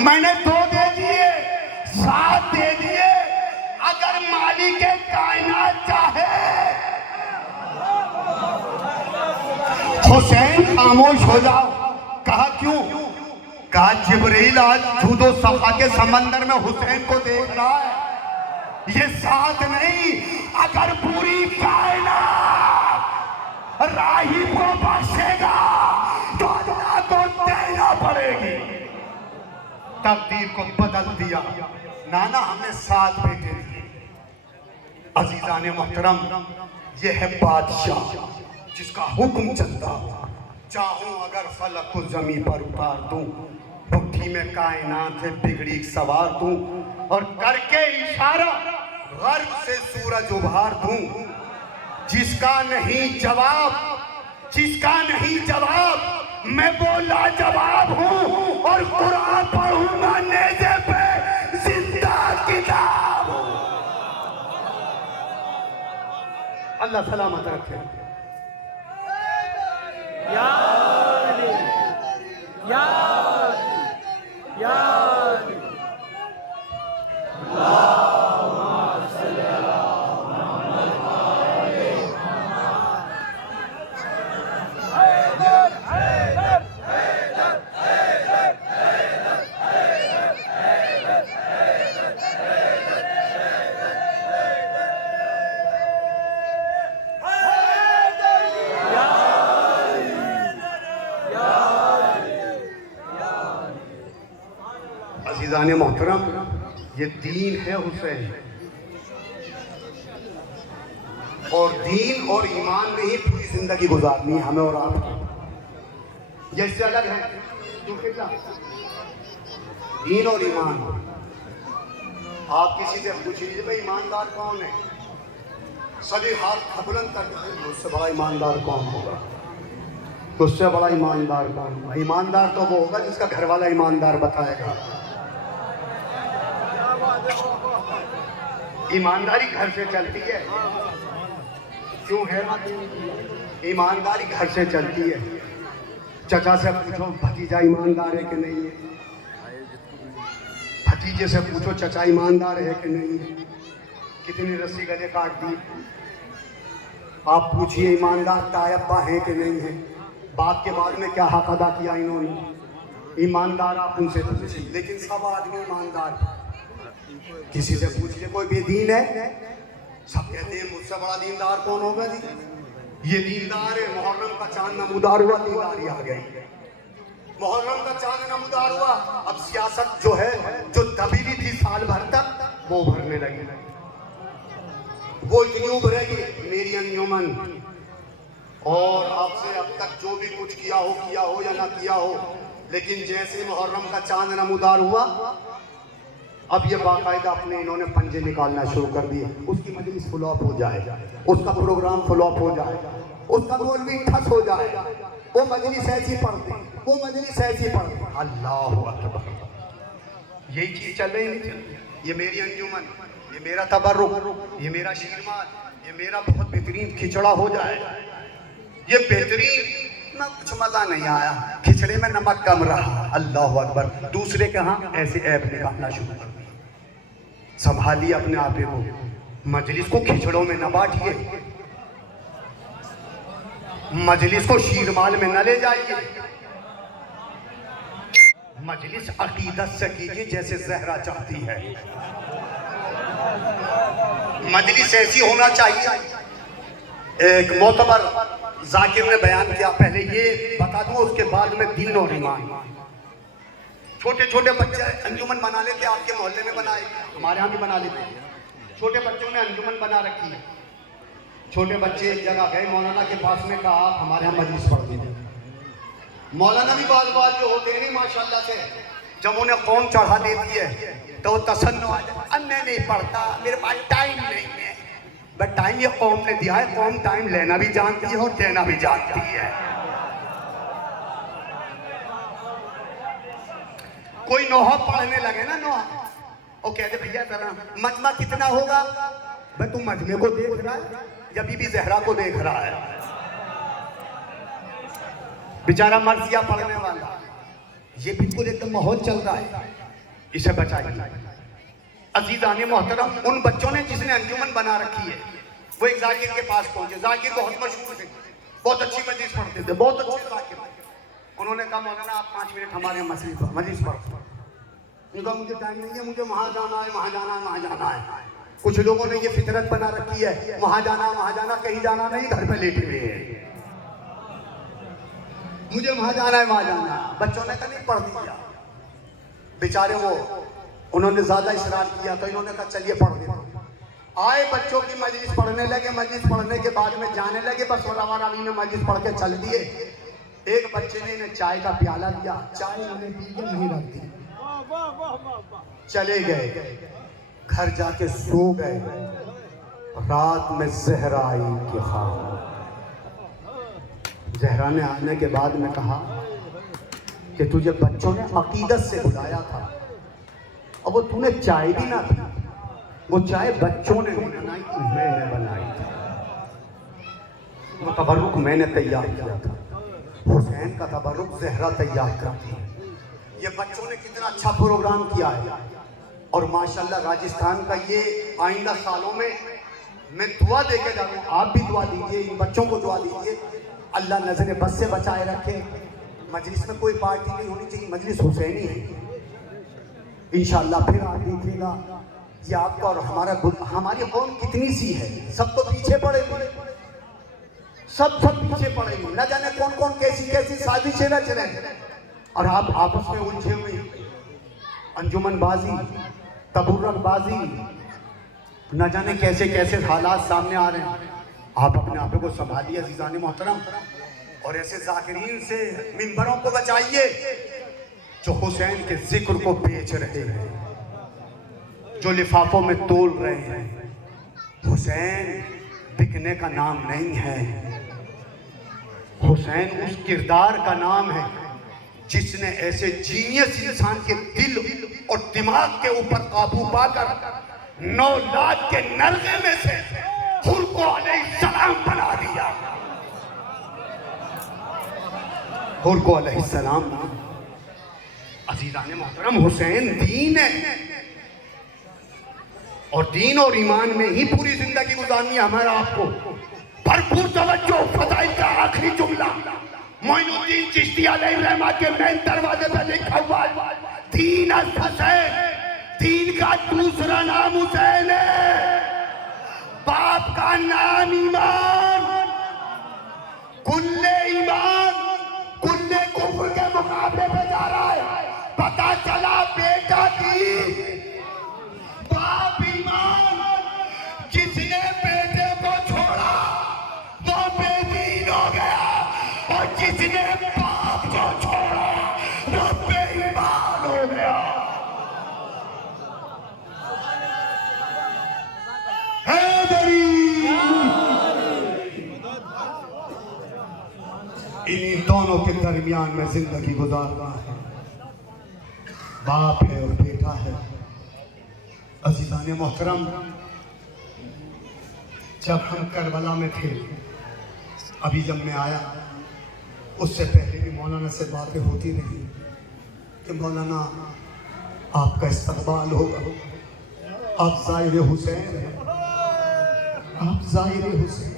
मैंने 2 दे दिए, 7 दे दिए। अगर मालिक कायनात चाहे, हुसैन खामोश हो जाओ। कहा क्यों? कहा जिब्रील आज जूदो सफा के समंदर में हुसैन को देख रहा है। ये 7 नहीं, अगर पूरी कायनात राही को बख्शेगा तो अल्लाह को देना पड़ेगी। तकदीर को बदल दिया। नाना हमें 7 बेटे दिए। अजीजान मोहतरम, ये है बादशाह जिसका हुक्म चलता। चाहूं अगर फलक को जमीन पर उतार दूं, मुट्ठी में कायनात है बिगड़ी सवार दूं, और करके इशारा गर्भ से सूरज उभार दूं। जिसका नहीं जवाब, जिसका नहीं जवाब, मैं बोला जवाब हूं और कुरान पढ़ूंगा नेज़े पे जिंदा किताब। अल्लाह सलामत रखे। या अली, या अली, या अली। अज़ीज़ान मोहतरम, ये दीन है हुसैन, और दीन और ईमान में ही पूरी जिंदगी गुजारनी है हमें और आपको। जैसे अलग है दीन और ईमान। आप किसी से पूछ लीजिए भाई ईमानदार कौन है, सभी हाथ बुलंद करते हैं, मुझसे बड़ा ईमानदार कौन होगा, मुझसे बड़ा ईमानदार कौन होगा। ईमानदार तो वो होगा जिसका घर वाला ईमानदार बताएगा। ईमानदारी घर से चलती है। क्यों है? ईमानदारी घर से चलती है। चचा से पूछो भतीजा ईमानदार है कि नहीं है, भतीजे से पूछो चचा ईमानदार है कि नहीं है। कितनी रस्सी गले काट दी। आप पूछिए ईमानदार तायब्बा है कि नहीं है, बाप के बाद में क्या हक अदा किया इन्होंने। ईमानदार आप उनसे पूछिए, लेकिन सब आदमी ईमानदार। किसी से पूछिए कोई बेदीन है, सब कहते हैं मुझसे बड़ा दीनदार कौन होगा जी, ये दीनदार है। मुहर्रम का चांद नमूदार हुआ, दीनदारी आ गई। मुहर्रम का चांद नमूदार हुआ, अब सियासत जो है, जो दबी हुई थी साल भर तक, वो भरने लगी। वो इतनी उभरेगी मेरी अंजुमन, और आपसे अब तक जो भी कुछ किया हो या ना किया हो, लेकिन जैसे मुहर्रम का चांद नमूदार हुआ, अब ये बाकायदा अपने इन्होंने पंजे निकालना शुरू कर दिए। उसकी मजलिस फ्लॉप हो जाए, उसका प्रोग्राम फ्लॉप हो जाए, उसका मौलवी ठस हो जाए, वो मजलिस ऐसी पढ़ते, वो मजलिस ऐसी पढ़ते। अल्लाह अकबर, यही चीज चल रही है। ये मेरी अंजुमन, ये मेरा तबर्रुक, ये मेरा शीरमाल, ये मेरा बहुत बेहतरीन खिचड़ा हो जाए। ये बेहतरीन ना, कुछ मजा नहीं आया, खिचड़े में नमक कम रहा। अल्लाह अकबर, दूसरे के यहाँ ऐसे ऐप निकालना शुरू कर दिया। संभालिए अपने आप को, मजलिस को खिचड़ों में न बांटिए, मजलिस को शीरमाल में न ले जाइए। मजलिस अकीदत से कीजिए जैसे ज़हरा चाहती है। मजलिस ऐसी होना चाहिए। एक मोतबर जाकिर ने बयान किया, पहले ये बता दूं उसके बाद में दीन और ईमान। छोटे छोटे बच्चे अंजुमन बना लेते, आपके मोहल्ले में बनाए, हमारे यहाँ भी बना लेते। छोटे बच्चों ने अंजुमन बना रखी है। छोटे बच्चे एक जगह गए, मौलाना के पास में कहा आप हमारे यहाँ मजलिस पढ़ दीजिए। मौलाना भी बाल बाल जो होते हैं नहीं माशाल्लाह से, जब उन्हें कौम चढ़ा देती है तो तसन्नो आ जाए, मैं नहीं पढ़ता, मेरे पास टाइम नहीं है। बट टाइम ये कौम ने दिया है, कौम टाइम लेना भी जानती है और देना भी जानती है। कोई नोहा पढ़ने लगे ना, नोहा, और कहते भैया जरा मजमा कितना होगा, भाई तू मजमे को देख रहा है या बीबी जहरा को देख रहा है? बेचारा मर्सिया पढ़ने वाला, ये बिल्कुल एकदम माहौल चल रहा है। इसे बचाइए। अजीजान मोहतरम, उन बच्चों ने जिसने अंजुमन बना रखी है, वो एक जाकिर के पास पहुंचे। जाकिर बहुत मशहूर थे, बहुत अच्छी मजलिस पढ़ते थे, बहुत अच्छे जाकिर। उन्होंने कहा मौलाना आप 5 मिनट हमारे मजलिस पढ़ो। उनका मुझे टाइम नहीं है, मुझे वहां जाना है, वहां जाना है, वहां जाना है। कुछ लोगों ने ये फितरत बना रखी है, वहां जाना, कहीं जाना नहीं, घर पे लेटे हुए हैं। मुझे वहां जाना है, वहां जाना है। बच्चों ने कहा नहीं, पढ़ दिया। बेचारे वो उन्होंने ज्यादा इसरार किया तो इन्होंने कहा चलिए पढ़ देते। आए बच्चों की मजलिस पढ़ने लगे। मजलिस पढ़ने के बाद में जाने लगे, बस वरावी में मजलिस पढ़ के चल दिए। एक बच्चे ने इन्हें चाय का प्याला दिया, चाय इन्हें पी के नहीं रख दी, चले गए। घर जाके सो गए। रात में जहरा आई कि जहरा ने आने के बाद में कहा कि तुझे बच्चों ने अकीदत से बुलाया था और वो तूने चाय भी ना पी। वो चाय बच्चों ने नहीं बनाई, मैंने बनाई थी। वो तबरुक मैंने तैयार किया था। हुसैन का तबरुक जहरा तैयार करती है। ये बच्चों ने कितना अच्छा प्रोग्राम किया है। और माशाल्लाह राजस्थान का ये आइंदा सालों में मैं दुआ देके जा रहा हूँ, आप भी दुआ दीजिए, इन बच्चों को दुआ दीजिए, अल्लाह नजर बस से बचाए रखे। मजलिस में कोई पार्टी नहीं होनी चाहिए, मजलिस हुसैनी है। इंशाअल्लाह फिर आप देखिएगा ये आपका और हमारी कौम कितनी सी है। सब तो पीछे पड़े हुए, सब पीछे पड़े हुए, न जाने कौन कौन कैसी कैसी साजिशें रच रहे हैं। और आप आपस में उलझे हुए, अंजुमन बाजी, तबुर्रक बाजी, न जाने कैसे कैसे हालात सामने आ रहे हैं। आप अपने आप को संभालिए अजीजान मोहतरम, और ऐसे जाकिरीन से मिंबरों को बचाइए जो हुसैन के जिक्र को बेच रहे हैं, जो लिफाफों में तोल रहे हैं। हुसैन बिकने का नाम नहीं है। हुसैन उस किरदार का नाम है जिसने ऐसे जीनियस इंसान के दिल और दिमाग के ऊपर काबू पाकर 9 लाख के नरगे में से हुर को अलैहिस्सलाम बना दिया। हुर को अलैहिस्सलाम। अजीज़ान मोहतरम, हुसैन दीन है और दीन और ईमान में ही पूरी जिंदगी गुजारनी है हमारा। आपको भरपूर तवज्जो। फज़ाइल का आखिरी जुमला मोइनुद्दीन चिश्ती अलैहिर्रहमा के मेन दरवाजे पर लिखा हुआ है, दीन हुसैन। दीन का दूसरा नाम हुसैन है। बाप का नाम ईमान। कुल्ले ईमान कुल्ले कुफ्र के मुकाबले पे जा रहा है। पता चला बेटा दीन, बाप ईमान। जिसने बेटे को छोड़ा वो बेदीन हो गया, और जिसने बाप को छोड़ा वो बेईमान हो गया। इन्हीं दोनों के दरमियान में जिंदगी गुजारना है। बाप है और बेटा है। अजीज़ान मोहतरम, जब हम करबला में थे, अभी जब मैं आया, उससे पहले भी मौलाना से बातें होती रही कि मौलाना आपका इस्तकबाल होगा, आप ज़ाहिर हुसैन हैं, आप ज़ाहिर हुसैन।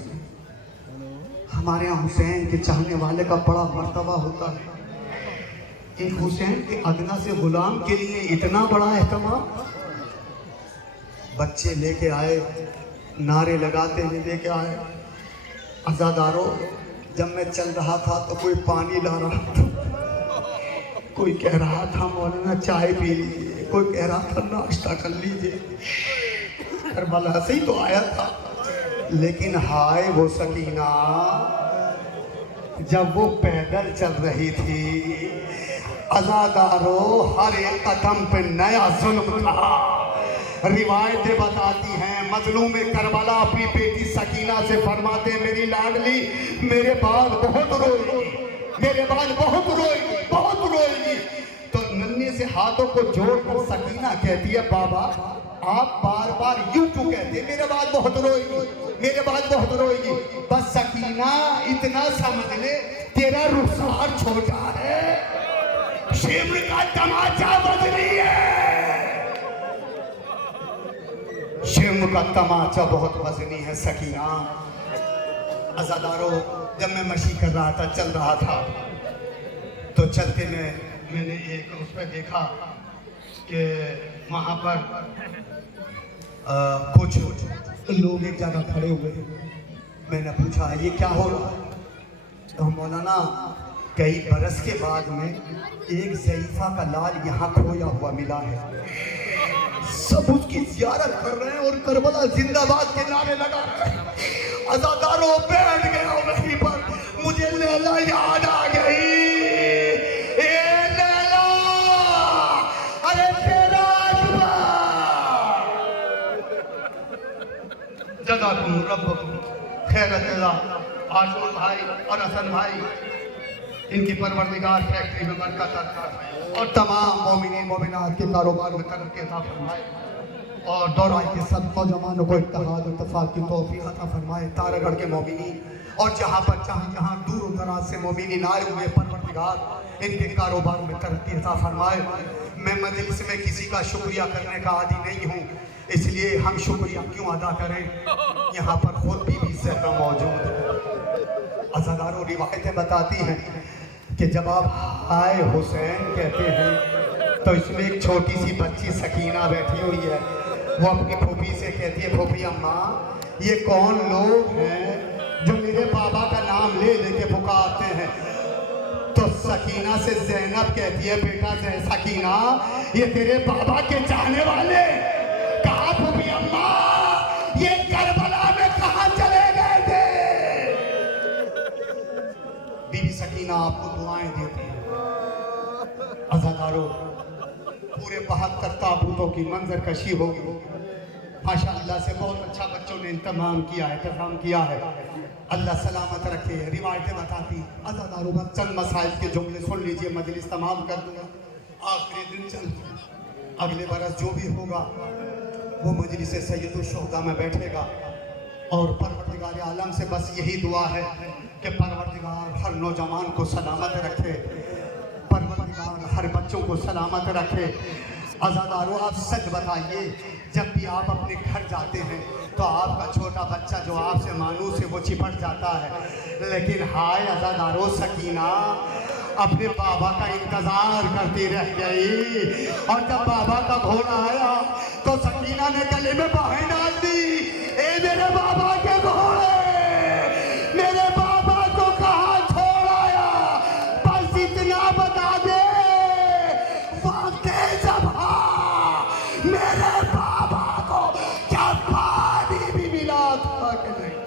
हमारे यहाँ हुसैन के चाहने वाले का बड़ा मर्तबा होता है। एक हुसैन के अदना से गुलाम के लिए इतना बड़ा एहतमाम। बच्चे लेके आए, नारे लगाते हुए लेके आए, अज़ादारों। जब मैं चल रहा था तो कोई पानी ला रहा था, कोई कह रहा था मौलाना चाय पी लीजिए, कोई कह रहा था नाश्ता कर लीजिए। करबला से ही तो आया था। लेकिन हाय वो सकीना, जब वो पैदल चल रही थी, अज़ादारों, हर एक कदम पे नया जुल्म था। रिवायतें बताती हैं, मजलूम करबला अपनी बेटी सकीना से फरमाते, मेरी लाडली, मेरे बाद बहुत रोएगी, मेरे बाद बहुत रोएगी, बहुत रोएगी। तो नन्हे से हाथों को जोड़कर सकीना कहती है, बाबा आप बार बार यूं क्यों कहते, मेरे बाद बहुत रोएगी, मेरे बाद बहुत रोएगी। बस सकीना इतना समझ ले, तेरा रुखसार छोटा है, शिब्र का तमाचा बदली है। का तमाचा बहुत वजनी है सकीना। अज़ादारों, जब मैं मशी कर रहा था, चल रहा था, तो चलते में मैंने एक उस पर देखा कि वहाँ पर कुछ लोग एक जगह खड़े हुए हैं। मैंने पूछा ये क्या हो रहा है? तो मौलाना, कई बरस के बाद में एक ज़ईफ़ा का लाल यहाँ खोया हुआ मिला है, सब उसकी ज़ियारत कर रहे हैं और करबला जिंदाबाद के नारे लगा रहे हैं। अज़ादारों, बैठ गया वहीं पर, मुझे लैला याद आ गई। ए लैला, अरे तेरा जज़ाकुम रब्बुकुम खैरत जज़ा। आशूर भाई और हसन भाई, इनकी परवरदिगार फैक्ट्री में बरकत अता और तमाम मोमिनीन मोमिनात के कारोबार में तरक्की अता फरमाए और दौराई के सब नौजवानों को इत्तेहाद और इत्तेफाक की तौफीक अता फरमाए। तारागढ़ के मोमिनीन और जहाँ पर जहाँ दूर दराज से मोमिनीन आए हुए, परवरदिगार इनके कारोबार में तरक्की अता फरमाए। मैं मजलिस में किसी का शुक्रिया करने का आदी नहीं हूँ, इसलिए हम शुक्रिया क्यों अदा करें। यहाँ पर खुद बीबी ज़हरा मौजूद है। अज़ादारों, रिवायतें बताती हैं कि जब आप हाय हुसैन कहते हैं तो इसमें एक छोटी सी बच्ची सकीना बैठी हुई है। वो अपनी फूफी से कहती है, फूफी अम्मा, ये कौन लोग हैं जो मेरे बाबा का नाम ले लेके पुकारते हैं? तो सकीना से ज़ैनब कहती है, बेटा सकीना, ये तेरे बाबा के चाहने वाले। कहा फूफी अम्मा, ये करबला में कहाँ चले गए थे? बीबी सकीना आपको दुआएं देती है। अज़ादारों, पूरे 72 ताबूतों की मंजर कशी होगी। माशाअल्लाह से बहुत अच्छा बच्चों ने इंतजाम किया है। अल्लाह सलामत रखे। रिवायतें बताती। अज़ादारों, बस चंद मसाइल के जुमले सुन लीजिए, मजलिस तमाम कर दूंगा। आखिरी दिन चल, अगले बरस जो भी होगा वो मजलिस सैयदुल शुहदा में बैठेगा और परवरदिगार आलम से बस यही दुआ है कि परवरदिगार हर नौजवान को सलामत रखे, परवरदिगार हर बच्चों को सलामत रखे। अज़ादारों, आप सच बताइए, जब भी आप अपने घर जाते हैं तो आपका छोटा बच्चा जो आपसे मानूस है वो चिपट जाता है, लेकिन हाय अज़ादारों, सकीना अपने बाबा का इंतज़ार करती रह गई और जब बाबा का घोड़ा आया तो सकीना ने गले में बाहें डाल दी। ए मेरे बाबा के घोड़े, मेरे बाबा को कहाँ छोड़ आया? बस इतना बता दे, वाक़ई ज़बा मेरे बाबा को क्या पानी भी मिला था कि नहीं?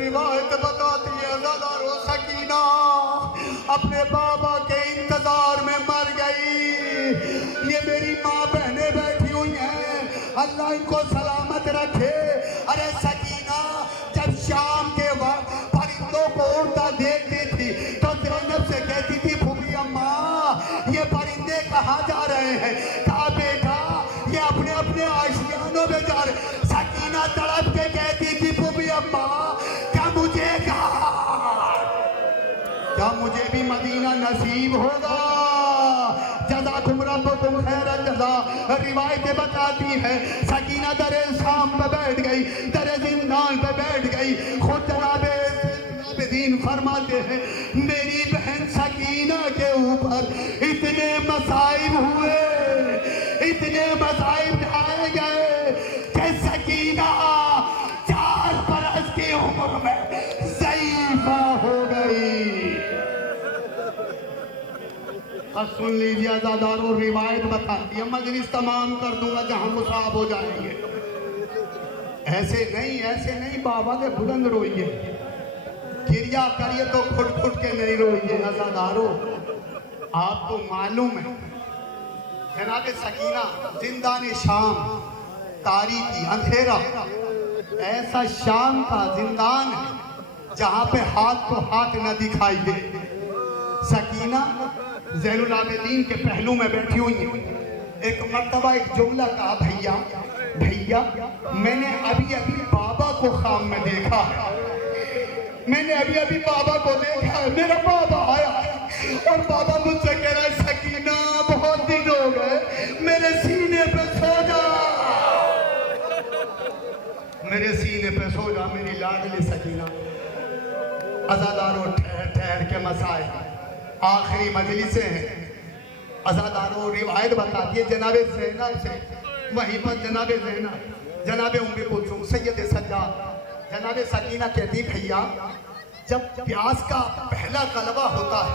रिवायत बताती है अज़ादारों, सकीना अपने बाबा के इंतजार में मर गई। ये मेरी माँ बहनें बैठी हुई हैं, अल्लाह इनको सलामत रखे। अरे सकीना जब शाम के वक्त परिंदों को उड़ता देखती थी तो ज़ैनब से कहती थी, फूफी अम्मा, ये परिंदे कहाँ जा रहे हैं? कहा, बेटा ये अपने अपने आशियानों में जा रहे। सकीना तड़प के कहती थी, फूफी अम्मा, क्या मुझे भी मदीना नसीब होगा? जज़ाकुम रब्बुकुम खैरत जज़ा। रिवायतें बताती हैं सकीना दरे शाम पे बैठ गई, दरे जिंदान पे बैठ गई। खुद जनाबे दीन फरमाते हैं, मेरी बहन सकीना के ऊपर इतने मसाइब हुए, इतने मसाइब ढाए गए कि सकीना 4 बरस की उम्र में ज़ईफ़ा हो गई। अब सुन लीजिए अज़ादारों, रिवायत बताती है, मजलिस तमाम कर दूंगा जहां मुसाब हो जाएंगे। ऐसे नहीं बाबा के बुलंद रोइए, क्रिया करिए तो फुट के नहीं रोइए। अज़ादारों, आपको मालूम है जनाब सकीना जिंदान शाम, तारीकी अंधेरा, ऐसा शाम का जिंदान है जहाँ पे हाथ को हाथ न दिखाई दे। सकीना ज़ैनुल आबिदीन के पहलू में बैठी हुई है। एक मर्तबा एक जुमला कहा, भैया मैंने अभी बाबा को ख्वाब में देखा है, मैंने अभी बाबा को देखा है। मेरा बाबा आया और बाबा मुझसे कह रहा है, सकीना बहुत दिन हो गए अज़ादारों ठहर ठहर के मसाए आखिरी मजलिसें हैं। अज़ादारों रिवायत बताती है जनाबे ज़ैनब से, वहीं पर जनाबे ज़ैनब, जनाबे उम्मे कुलसूम, सैयद सज्जाद, जनाबे सकीना कहती भैया जब प्यास का पहला गलबा होता है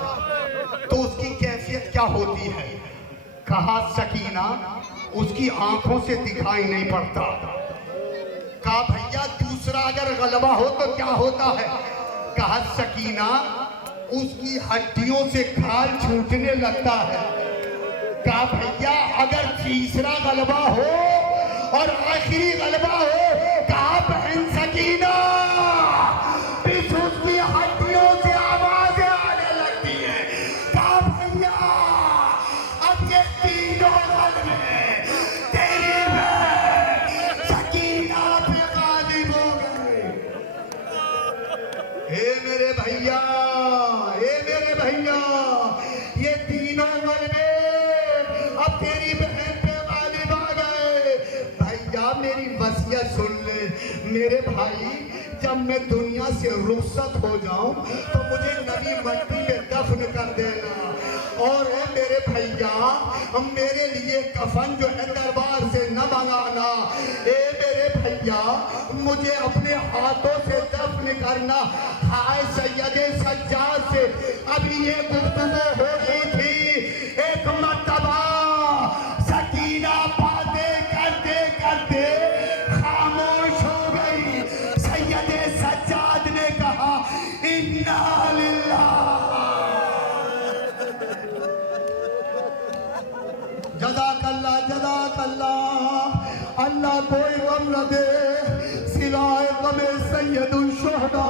तो उसकी कैफियत क्या होती है? कहा सकीना उसकी आंखों से दिखाई नहीं पड़ता। कहा भैया दूसरा अगर गलबा हो तो क्या होता है? कहा सकीना उसकी हड्डियों से खाल छूटने लगता है। कहा भैया अगर तीसरा गलबा हो और आखिरी गलबा हो, कहा बहन सकीना फिर उसकी हड्डियों से आवाजें आने लगती है। कहा भैया अब ये तीनों गलबे तेरी बहन सकीना पे गालिब हो गए। हे मेरे भैया, हे मेरे भैया, ये तीनों गलबे अब तेरी बहन पे गालिब आ गए। भैया मेरी वसीयत सुन ले मेरे भाई, जब मैं दुनिया से रुखसत हो जाऊं तो मुझे नवी मट्टी में दफन कर देना। और है मेरे भैया मेरे लिए कफन जो है दरबार से न मंगाना। ए मेरे भैया मुझे अपने हाथों से दफन करना। हाय सैयदे सज्जाद से अभी ये गुफ्तगू हो रही थी, एक मर्तबा सकीना बातें करते करते खामोश हो गई। सैयदे सज्जाद ने कहा इन्ना लिल्लाह। जज़ाकल्लाह जज़ाकल्लाह। अल्लाह कोई गम न दे सिवाय गमे सैयदुल शुहदा।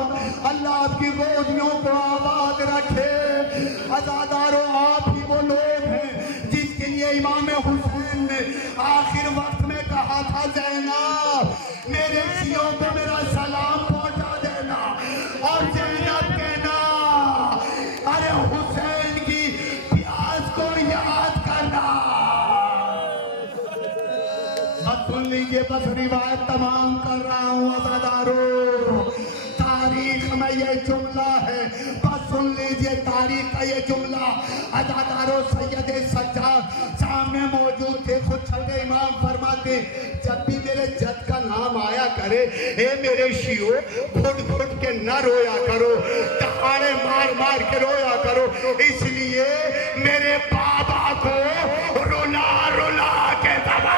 अल्लाह आपकी गोदियों को आबाद रखे। अज़ादारों आप ही वो लोग हैं जिसके लिए इमाम हुसैन ने आखिर वक्त में कहा था ज़ैनब मेरे सियों को मेरा सलाम पहुंचा देना। और ज़ैनब कहना अरे हुसैन की प्यास को याद करना। बस सुन लीजिए, बस रिवायत तमाम कर रहा हूँ अज़ादारों। तारीख में ये जुमला है, बस सुन लीजिए तारीख का ये जुमला। अज़ादारों सैयदे सज्जाद सामने मौजूद थे, खुद छठे इमाम फरमाते जब भी मेरे जद का नाम आया करे हे मेरे शियो घुट घुट के न रोया करो, दहाड़े मार मार के रोया करो। इसलिए मेरे बाबा को रुला रुला के दबा।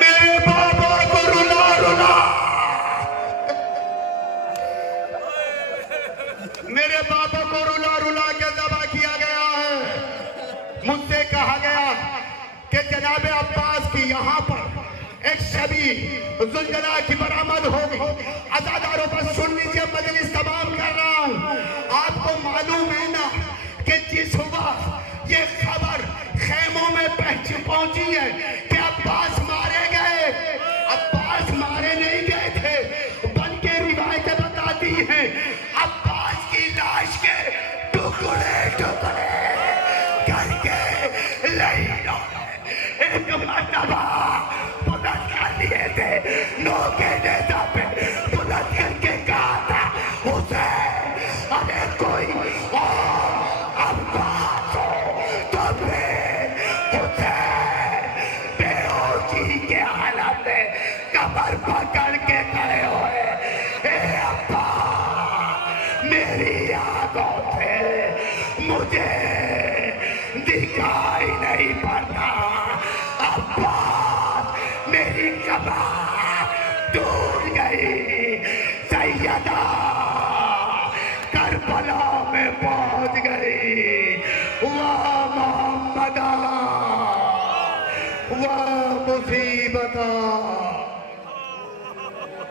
मेरे बाबा को रुला रुला, मेरे बाबा को रुला रुला के दबा किया गया है। मुझसे कहा गया कि जनाबे अब्बास की यहाँ पर एक शबी जुलझला की बरामद हो गई। अज़ादारों पर सुन लीजिए, मजलिस तमाम कर रहा हूँ। आपको मालूम है ना कि जिस वक्त ये खबर खेमों में पहुंची है कि अब्बास मारे गए, अब्बास मारे नहीं गए थे, बल्कि रिवायतें बताती हैं अब्बास की लाश के टुकड़े टुकड़े करके लहीनों ने एक मर्तबा बुलंद कर लिए थे। नौके नेता पे बुलंद करके कहा था हुसैन अरे कोई और अब्बास हो तो फिर हुसैन बेहोशी के हालत में कमर पकड़ के खड़े हुए। ए अब्बा मेरी आंखों से मुझे दिखाई नहीं पड़ता। अब्बा मेरी कमर टूट गई। सैयदा करबला में पहुंच गई। वाह मोहम्मदा वाह मुसीबता।